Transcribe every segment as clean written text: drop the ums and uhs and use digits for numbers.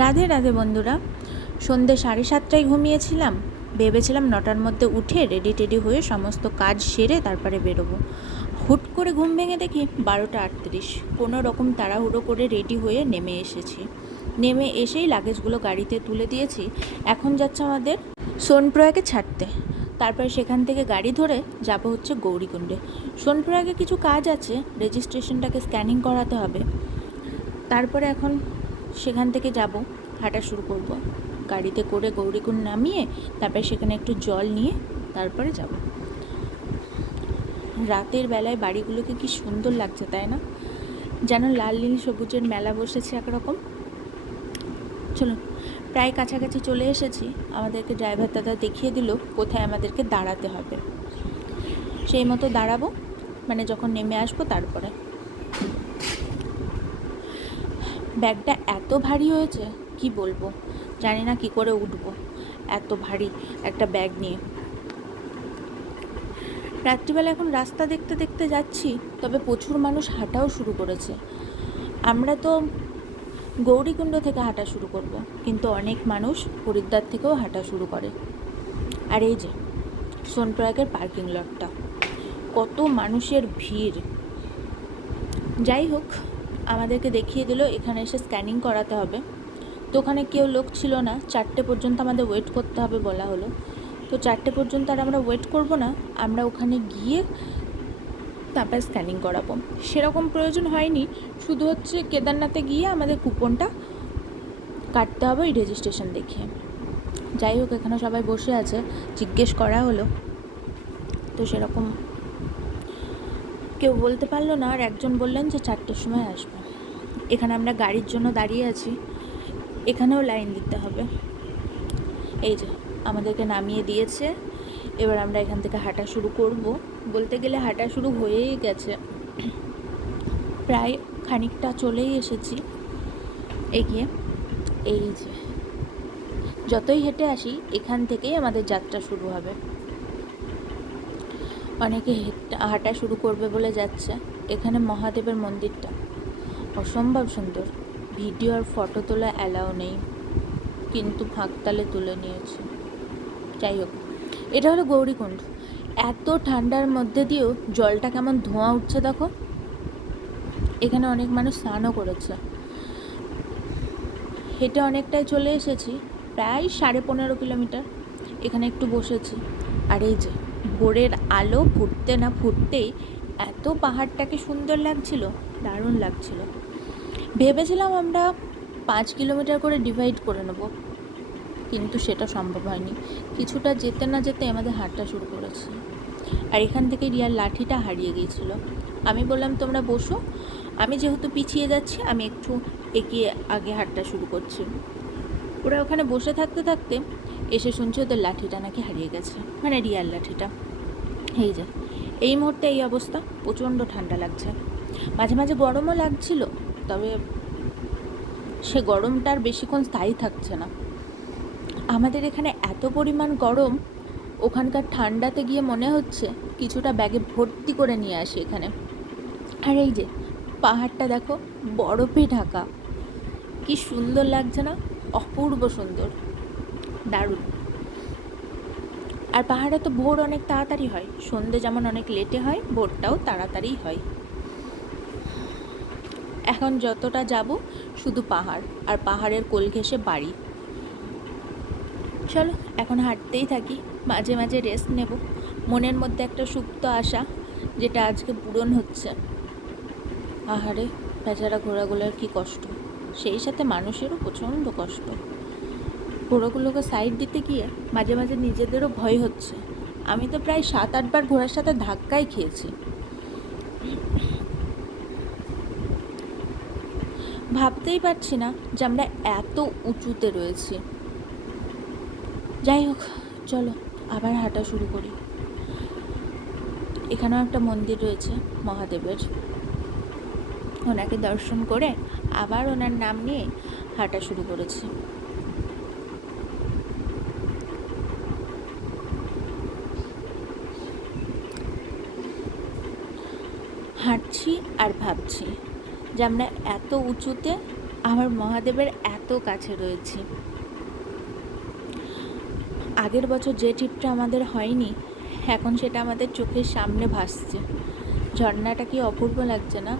রাধে রাধে বন্ধুরা। সন্ধ্যে 7:30টায় ঘুমিয়েছিলাম, ভেবেছিলাম 9টার মধ্যে উঠে রেডি টেডি হয়ে সমস্ত কাজ সেরে তারপরে বেরোবো। হুট করে ঘুম ভেঙে দেখি 12টা 38। কোনো রকম তাড়াহুড়ো করে রেডি হয়ে নেমে এসেছি। নেমে এসেই লাগেজগুলো গাড়িতে তুলে দিয়েছি। এখন যাচ্ছে আমাদের সোনপ্রয়াগে ছাড়তে। তারপরে সেখান থেকে গাড়ি ধরে যাব হচ্ছে গৌরীকুণ্ডে। সোনপ্রয়াগে কিছু কাজ আছে, রেজিস্ট্রেশনটাকে স্ক্যানিং করাতে হবে। তারপরে এখন সেখান থেকে যাব, হাঁটা শুরু করব। গাড়িতে করে গৌরীকুণ্ড নামিয়ে তারপরে সেখানে একটু জল নিয়ে তারপরে যাব। রাতের বেলায় বাড়িগুলোকে কি সুন্দর লাগছে, তাই না? যেন লাল নীল সবুজের মেলা বসেছে একরকম। চলুন, প্রায় কাছাকাছি চলে এসেছি। আমাদেরকে ড্রাইভার দাদা দেখিয়ে দিল কোথায় আমাদেরকে দাঁড়াতে হবে। সেই মতো দাঁড়াবো, মানে যখন নেমে আসবো তারপরে। ব্যাগটা এত ভারী হয়েছে কি বলবো, জানি না কি করে উঠবো এত ভারী একটা ব্যাগ নিয়ে। রাত্রিবেলা এখন রাস্তা দেখতে দেখতে যাচ্ছি, তবে প্রচুর মানুষ হাঁটাও শুরু করেছে। আমরা তো গৌরীকুণ্ড থেকে হাঁটা শুরু করব, কিন্তু অনেক মানুষ হরিদ্বার থেকেও হাঁটা শুরু করে। আর এই যে সোনপ্রয়াগের পার্কিং লটটা, কত মানুষের ভিড়। যাই হোক, আমাদেরকে দেখিয়ে দিল এখানে এসে স্ক্যানিং করাতে হবে। তো ওখানে কেউ লোক ছিল না, 4টে পর্যন্ত আমাদের ওয়েট করতে হবে বলা হলো। তো 4টে পর্যন্ত আর আমরা ওয়েট করব না, আমরা ওখানে গিয়ে তারপর স্ক্যানিং করাবো। সেরকম প্রয়োজন হয়নি, শুধু হচ্ছে কেদারনাথে গিয়ে আমাদের কুপনটা কাটতে হবে ওই রেজিস্ট্রেশন দেখিয়ে। যাই হোক, এখানে সবাই বসে আছে, জিজ্ঞেস করা হলো, তো সেরকম কেউ বলতে পারলো না। আর একজন বললেন যে 4টের সময় আসবো। এখানে আমরা গাড়ির জন্য দাঁড়িয়ে আছি, এখানেও লাইন দিতে হবে। এই যে আমাদেরকে নামিয়ে দিয়েছে, এবার আমরা এখান থেকে হাঁটা শুরু করব। বলতে গেলে হাঁটা শুরু হয়েই গেছে, প্রায় খানিকটা চলেই এসেছি এগিয়ে। এই যে যতই হেঁটে আসি এখান থেকেই আমাদের যাত্রা শুরু হবে। অনেকে হাঁটা শুরু করবে বলে যাচ্ছে। এখানে মহাদেবের মন্দিরটা অসম্ভব সুন্দর। ভিডিও আর ফটো তোলা অ্যালাউ নেই, কিন্তু ফাঁকতালে তুলে নিয়েছি। যাই হোক, এটা হলো গৌরীকুণ্ড। এত ঠান্ডার মধ্যে দিয়েও জলটা কেমন ধোঁয়া উঠছে দেখো। এখানে অনেক মানুষ স্নানও করেছে। হেঁটে অনেকটাই চলে এসেছি, প্রায় 15.5 কিলোমিটার। এখানে একটু বসেছি। আর এই যে ভোরের আলো ফুটতে না ফুটতেই এত পাহাড়টাকে সুন্দর লাগছিল, দারুণ লাগছিল। ভেবেছিলাম আমরা 5 কিলোমিটার করে ডিভাইড করে নেব, কিন্তু সেটা সম্ভব হয়নি। কিছুটা যেতে না যেতে আমাদের হাঁটা শুরু করেছে। আর এখান থেকে রিয়ার লাঠিটা হারিয়ে গিয়েছিল। আমি বললাম তোমরা বসো, আমি যেহেতু পিছিয়ে যাচ্ছি আমি একটু এগিয়ে আগে হাঁটা শুরু করছি। ওরা ওখানে বসে থাকতে থাকতে এসে শুনছি ওদের লাঠিটা নাকি হারিয়ে গেছে, মানে রিয়ার লাঠিটা। এই যে এই মুহূর্তে এই অবস্থা, প্রচণ্ড ঠান্ডা লাগছে, মাঝে মাঝে গরমও লাগছিল, তবে সে গরমটার বেশিক্ষণ স্থায়ী থাকছে না। আমাদের এখানে এত পরিমাণ গরম, ওখানকার ঠান্ডাতে গিয়ে মনে হচ্ছে কিছুটা ব্যাগে ভর্তি করে নিয়ে আসি এখানে। আর এই যে পাহাড়টা দেখো, বরফে ঢাকা, কি সুন্দর লাগছে না? অপূর্ব সুন্দর, দারুণ। আর পাহাড়ে তো ভোর অনেক তাড়াতাড়ি হয়, সন্ধে যেমন অনেক লেটে হয়, ভোরটাও তাড়াতাড়ি হয়। এখন যতটা যাব শুধু পাহাড় আর পাহাড়ের কোল ঘেঁষে বাড়ি। চলো এখন হাঁটতেই থাকি, মাঝে মাঝে রেস্ট নেব। মনের মধ্যে একটা সুপ্ত আশা, যেটা আজকে পূরণ হচ্ছে। আহারে, বেচারা ঘোড়াগুলোর কি কষ্ট, সেই সাথে মানুষেরও প্রচণ্ড কষ্ট। ঘোড়াগুলোকে সাইড দিতে গিয়ে মাঝে মাঝে নিজেদেরও ভয় হচ্ছে। আমি তো প্রায় 7-8 বার ঘোড়ার সাথে ধাক্কাই খেয়েছি। ভাবতেই পারছি না যে আমরা এত উঁচুতে রয়েছি। যাই হোক, চলো আবার হাঁটা শুরু করি। এখানেও একটা মন্দির রয়েছে মহাদেবের, ওনাকে দর্শন করে আবার ওনার নাম নিয়ে হাঁটা শুরু করেছি। হাঁটছি আর ভাবছি যে আমরা এত উঁচুতে, আমার মহাদেবের এত কাছে রয়েছি। আগের বছর যে ট্রিপটা আমাদের হয়নি, এখন সেটা আমাদের চোখের সামনে ভাসছে। ঝর্ণাটা কি অপূর্ব লাগছে না?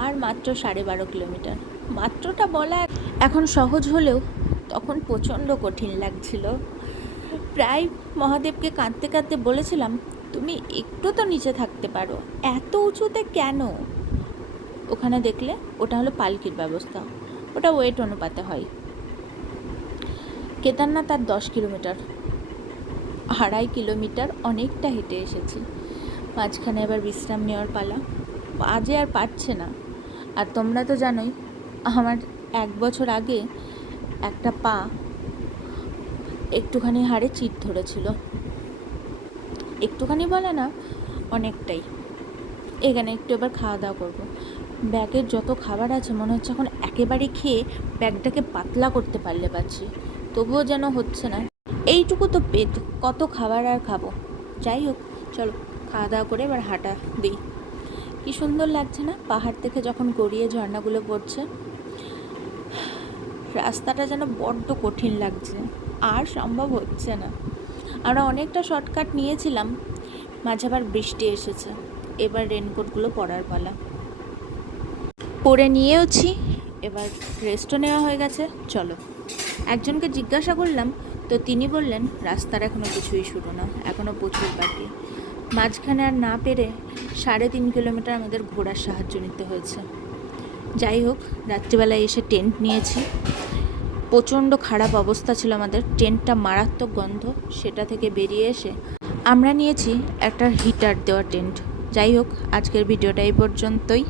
আর মাত্র 12.5 কিলোমিটার। মাত্রটা বলা এখন সহজ হলেও তখন প্রচণ্ড কঠিন লাগছিল। প্রায় মহাদেবকে কাঁদতে কাঁদতে বলেছিলাম, তুমি একটু তো নিচে থাকতে পারো, এত উঁচুতে কেন? ওখানে দেখলে ওটা হলো পালকির ব্যবস্থা, ওটা ওয়েট অনুপাতে হয়। কেদারনাথ আর 10 কিলোমিটার, 2.5 কিলোমিটার অনেকটা হেঁটে এসেছি। মাঝখানে এবার বিশ্রাম নেওয়ার পালা। পা যে আর পারছে না। আর তোমরা তো জানোই, আমার 1 বছর আগে একটা পা একটুখানি হাড়ে চিট ধরেছিল। একটুখানি বলে না, অনেকটাই। এখানে একটু এবার খাওয়া দাওয়া করবো। ব্যাগের যত খাবার আছে মনে হচ্ছে এখন একেবারে খেয়ে ব্যাগটাকে পাতলা করতে পারলে পারছি, তবুও যেন হচ্ছে না। এইটুকু তো পেট, কত খাবার আর খাবো। যাই হোক, চলো খাওয়া দাওয়া করে এবার হাঁটা দিই। কি সুন্দর লাগছে না পাহাড় থেকে যখন গড়িয়ে ঝর্ণাগুলো পড়ছে। রাস্তাটা যেন বড্ড কঠিন লাগছে, আর সম্ভব হচ্ছে না। আমরা অনেকটা শর্টকাট নিয়েছিলাম, মাঝে আবার বৃষ্টি এসেছে। এবার রেনকোটগুলো পরার পালা। পরে নিয়েওছি, এবার রেস্টও নেওয়া হয়ে গেছে। চলো, একজনকে জিজ্ঞাসা করলাম, তো তিনি বললেন রাস্তার এখনও কিছুই শুরু না, এখনও প্রচুর বাকি। মাঝখানে আর না পেরে 3.5 কিলোমিটার আমাদের ঘোড়ার সাহায্য নিতে হয়েছে। যাই হোক, রাত্রিবেলায় এসে টেন্ট নিয়েছি। প্রচণ্ড খারাপ অবস্থা ছিল আমাদের, টেন্টটা মারাত্মক গন্ধ। সেটা থেকে বেরিয়ে এসে আমরা নিয়েছি একটা হিটার দেওয়া টেন্ট। যাই হোক, আজকের ভিডিওটা এই পর্যন্তই।